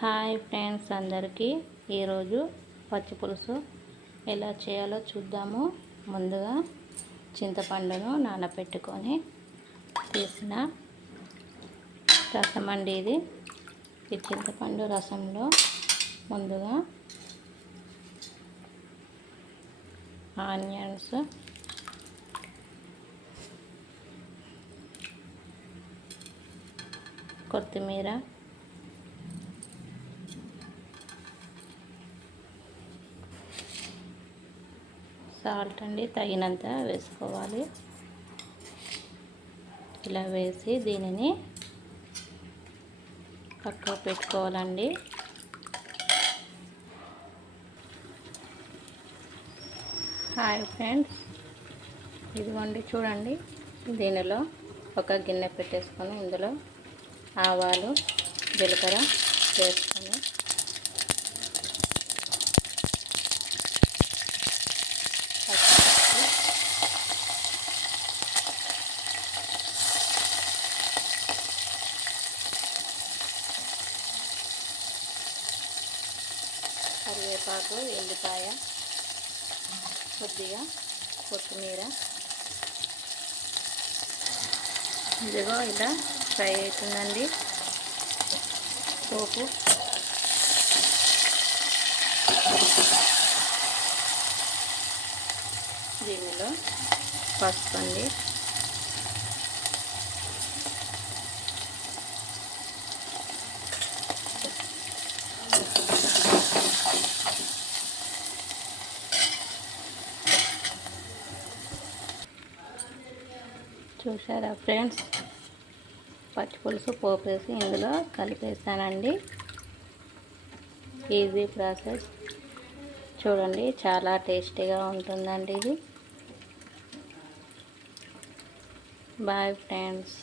Hi friends అందరికీ. ఈరోజు పచ్చి పులుసు ఎలా చేయాలో చూద్దాము. ముందుగా చింతపండును నానబెట్టుకొని తీసిన రసం అండి ఇది. ఈ చింతపండు రసంలో ముందుగా ఆనియన్స్ కొత్తిమీర సాల్ట్ అండి తగినంత వేసుకోవాలి. ఇలా వేసి దీనిని పక్కకు పెట్టుకోవాలండి. హాయ్ ఫ్రెండ్స్ ఇదిగోండి చూడండి. దీనిలో ఒక గిన్నె పెట్టేసుకొని ఇందులో ఆవాలు జీలకర్ర వేసుకొని కరివేపాకు ఎల్లిపాయ కొద్దిగా కొత్తిమీర. ఇదిగో ఇలా ఫ్రై అవుతుందండి. పోపు. దీనిలో పసుపు అండి. చూసారా ఫ్రెండ్స్? పచ్చి పులుసు పోపు వేసి ఇందులో కలిపేసానండి ఈజీ ప్రాసెస్ చూడండి చాలా టేస్టీగా ఉంటుందండి ఇది. Bye friends